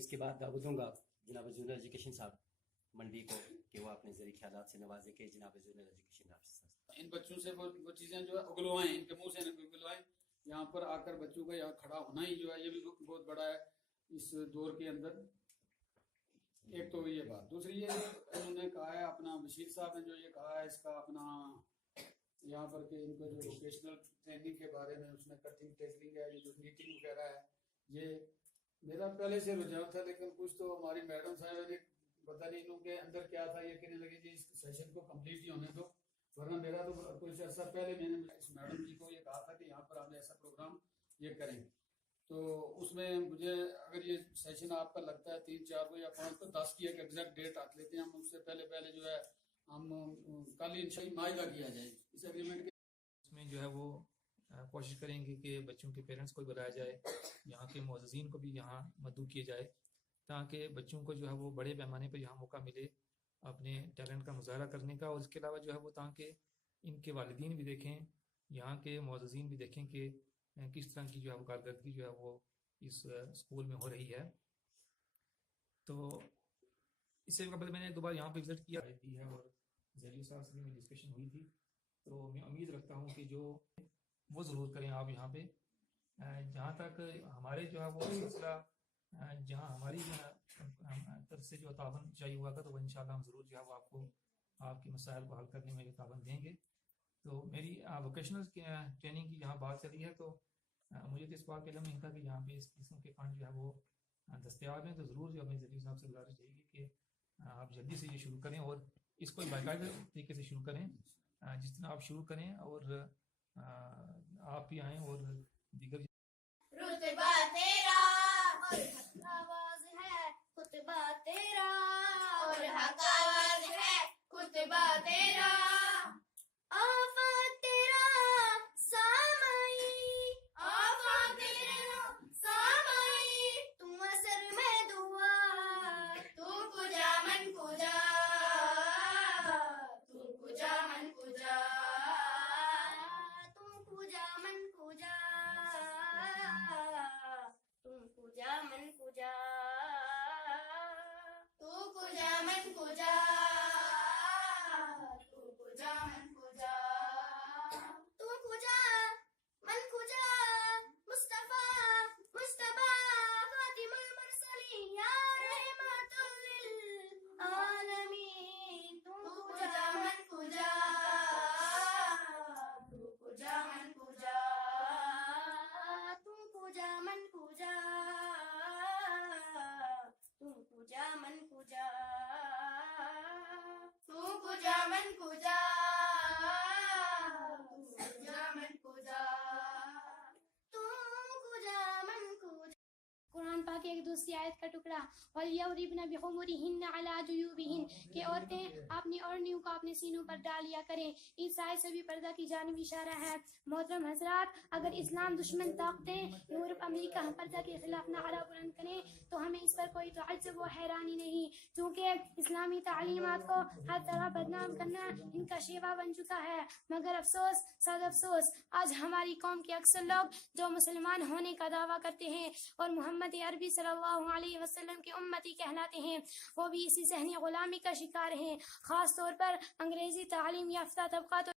اس کے بعد دعوت دوں گا جناب جونیئر ایجوکیشن صاحب منڈی کو کہ وہ اپنے ذریعے خیالات سے نوازے کہ جناب جونیئر ایجوکیشن صاحب ان بچوں سے وہ چیزیں جو ہے اگلوائیں، ان کے منہ سے اگلوائیں، یہاں پر آ کر بچوں کا یہاں کھڑا ہونا ہی جو ہے یہ بھی بہت بڑا ہے اس دور کے اندر. ایک تو یہ بات، دوسری یہ انہوں نے کہا ہے اپنا بشیر صاحب نے جو یہ کہا ہے اس کا اپنا یہاں پر کہ ان کو جو ووکیشنل ٹریننگ کے بارے میں اس میں کٹنگ ٹیکرنگ ہے، یہ جو میٹنگ وغیرہ ہے، یہ میرا پہلے سے رجحان تھا، لیکن کچھ تو ہماری میڈم صاحب نے پتہ نہیں انہوں کے اندر کیا تھا، یہ کہنے لگے جی اس سیشن کو کمپلیٹ ہی ہونے دو، ورنہ میرا تو کچھ عرصہ پہلے میں نے اس میڈم جی کو یہ کہا تھا کہ یہاں پر ہم ایسا پروگرام یہ کریں. تو اس میں مجھے اگر یہ سیشن آپ کا لگتا ہے 3 4 کو یا 5 کو 10 کی ایک ایگزیکٹ ڈیٹ رکھ لیتے ہیں ہم، اس سے پہلے جو ہے ہم کل انشاءاللہ معاہدہ کیا جائے اس ایگریمنٹ کے. اس میں جو ہے وہ کوشش کریں گے کہ بچوں کے پیرنٹس کو بلایا جائے، یہاں کے معززین کو بھی یہاں مدعو کیے جائے تاکہ بچوں کو جو ہے وہ بڑے پیمانے پر یہاں موقع ملے اپنے ٹیلنٹ کا مظاہرہ کرنے کا. اور اس کے علاوہ جو ہے وہ تاکہ ان کے والدین بھی دیکھیں، یہاں کے معززین بھی دیکھیں کہ کس طرح کی جو ہے وہ کارکردگی جو ہے وہ اس اسکول میں ہو رہی ہے. تو اس سے قبل میں نے 2 بار یہاں پہ وزٹ کیا ہے اور ذریعہ صاحب سے بھی میری ڈسکشن ہوئی تھی. تو میں امید رکھتا ہوں کہ جو وہ ضرور کریں آپ یہاں پہ. جہاں تک ہمارے جو ہے وہ سلسلہ جہاں ہماری طرف سے جو تعاون چاہیے ہوا تھا تو وہ انشاءاللہ ہم ضرور جو ہے وہ آپ کو آپ کے مسائل کو حل کرنے میں تعاون دیں گے. تو میری ووکیشنل ٹریننگ کی جہاں بات چلی ہے تو مجھے تو اس بات کا علم نہیں تھا کہ یہاں پہ اس قسم کے فنڈ جو ہے وہ دستیاب ہیں. تو ضرور جو ہمیں ذریعہ صاحب سے گزارش رہے گی کہ آپ جلدی سے یہ شروع کریں اور اس کو باقاعدہ طریقے سے شروع کریں. جس طرح آپ شروع کریں اور آپ بھی آئیں اور دیگر رتبہ تیرا اور حق آواز ہے خطبہ تیرا اور حق آواز ہے خطبہ تیرا آفات تیرا سامعی آفات تیرا سامعی تم اثر میں دعا تو کجا من کجا تو کجا من کجا تم کجا من کجا تم کجا من کجا تو کجا من کجا تو کجا من کجا تو کجا من کجا مصطفیٰ مجتبیٰ خاتم المرسلین یا رحمت للعالمین تو کجا من کجا تو کجا من کجا تم کجا من کجا تم کجا من کجا تو کجا من کجا تو کجا من کجا تم کجا من کجا. قرآن پاک ایک دوسری آیت کا ٹکڑا وَلْيَضْرِبْنَ بِخُمُرِهِنَّ عَلَىٰ جُيُوبِهِنَّ کہ عورتیں اپنی اوڑھنیوں کو اپنے سینوں پر ڈال لیا کریں. اس آیت سے بھی پردہ کی جانب اشارہ ہے. محترم حضرات، اگر اسلام دشمن طاقتیں یورپ امریکہ پردہ کے خلاف نعرہ بلند کریں تو ہمیں اس پر کوئی تعجب و حیرانی نہیں، کیونکہ اسلامی تعلیمات کو ہر طرح بدنام کرنا ان کا شیوا بن چکا ہے. مگر افسوس صد افسوس آج ہماری قوم کے اکثر لوگ جو مسلمان ہونے کا دعویٰ کرتے ہیں اور محمد عربی صلی اللہ علیہ وسلم کے امتی کہلاتے ہیں، وہ بھی اسی ذہنی غلامی کا شکار ہیں. خاص طور پر انگریزی تعلیم یافتہ طبقات